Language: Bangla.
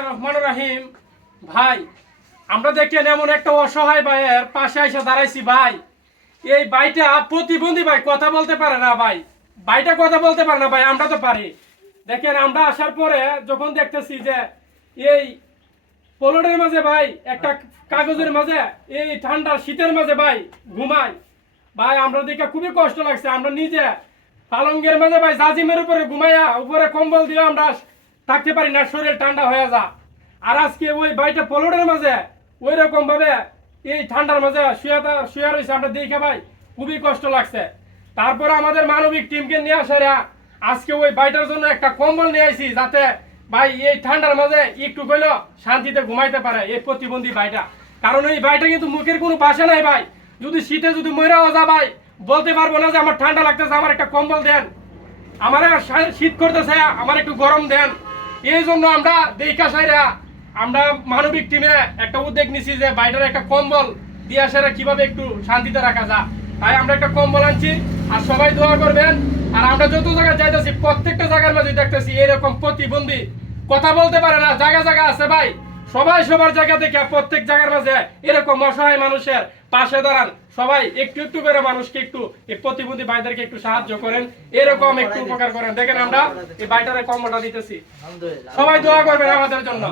রহমান রাহিম। ভাই আমরা দেখেন এমন একটা অসহায় ভাইয়ের পাশে এসে দাঁড়াইছি ভাই। এই ভাইটা প্রতিবন্ধী ভাই, কথা বলতে পারে না ভাই। ভাইটা কথা বলতে পারে না ভাই, আমরা তো পারি। দেখেন আমরা আসার পরে যখন দেখতেছি যে এই পলটের মাঝে ভাই একটা কাগজের মাঝে এই ঠান্ডা শীতের মাঝে ভাই ঘুমাই ভাই, আমরা দেখে খুবই কষ্ট লাগছে। আমরা নিজে পালঙ্গের মাঝে ভাই জাজিমের উপরে ঘুমাইয়া উপরে কম্বল দিয়ে আমরা থাকতে পারি না, শরীর ঠান্ডা হয়ে যা। আর আজকে ওই বাইটা পলটের মাঝে ওই রকম ভাবে এই ঠান্ডার মাঝে শুয়ে রয়েছে, আমরা দেখে ভাই খুবই কষ্ট লাগছে। তারপরে আমাদের মানবিক টিমকে নিয়ে আসারা আজকে ওই বাইটার জন্য একটা কম্বল নিয়ে আসি, যাতে ভাই এই ঠান্ডার মাঝে একটু কইলেও শান্তিতে ঘুমাইতে পারে এই প্রতিবন্ধী ভাইটা। কারণ এই ভাইটা কিন্তু মুখের কোনো ভাষা নাই ভাই। যদি শীতে যদি মরেও যা ভাই, বলতে পারবো না যে আমার ঠান্ডা লাগতেছে, আমার একটা কম্বল দেন, আমার শীত করতেছে, আমার একটু গরম দেন। এই জন্য আমরা দেখা সাইরা আমরা মানবিক টিমে একটা উদ্যোগ নিছি যে বাইরের একটা কম্বল দিয়ে আসারা কিভাবে একটু শান্তিতে রাখা যায়। তাই আমরা একটা কম্বল আনছি, আর সবাই দোয়া করবেন। আর আমরা যত জায়গায় যাইতেছি প্রত্যেকটা জায়গার মাঝে দেখতেছি এরকম প্রতিবন্ধী, কথা বলতে পারে না, জায়গা জায়গা আছে ভাই। সবাই সবার জায়গা থেকে প্রত্যেক জায়গার মাঝে এরকম অসহায় মানুষের পাশে দাঁড়ান। সবাই একটু একটু করে মানুষকে একটু এই প্রতিবন্ধী ভাইদেরকে একটু সাহায্য করেন, এরকম একটু উপকার করেন। দেখেন আমরা এই ভাইটারে কম্বলটা দিতেছি, সবাই দোয়া করবেন আমাদের জন্য।